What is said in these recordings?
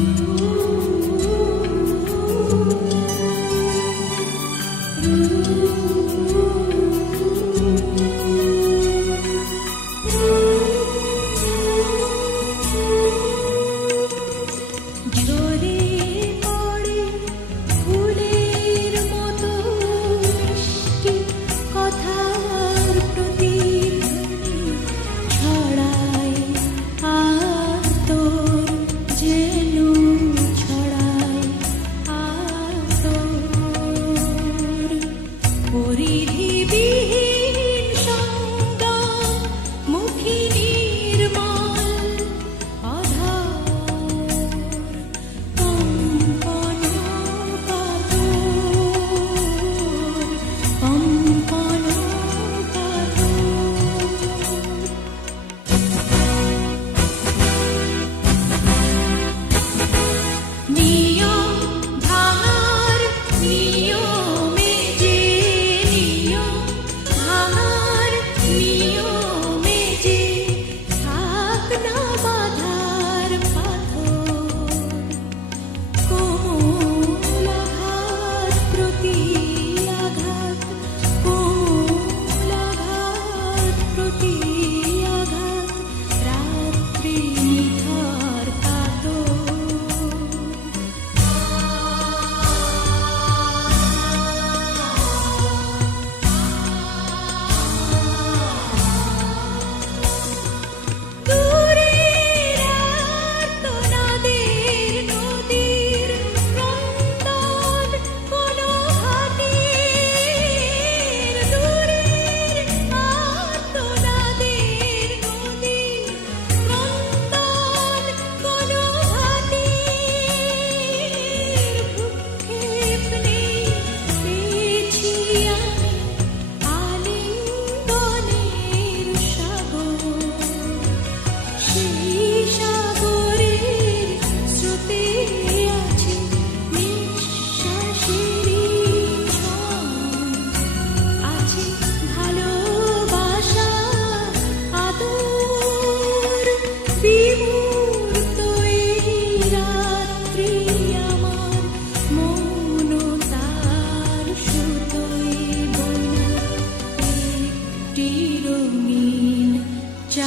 Música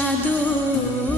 adore.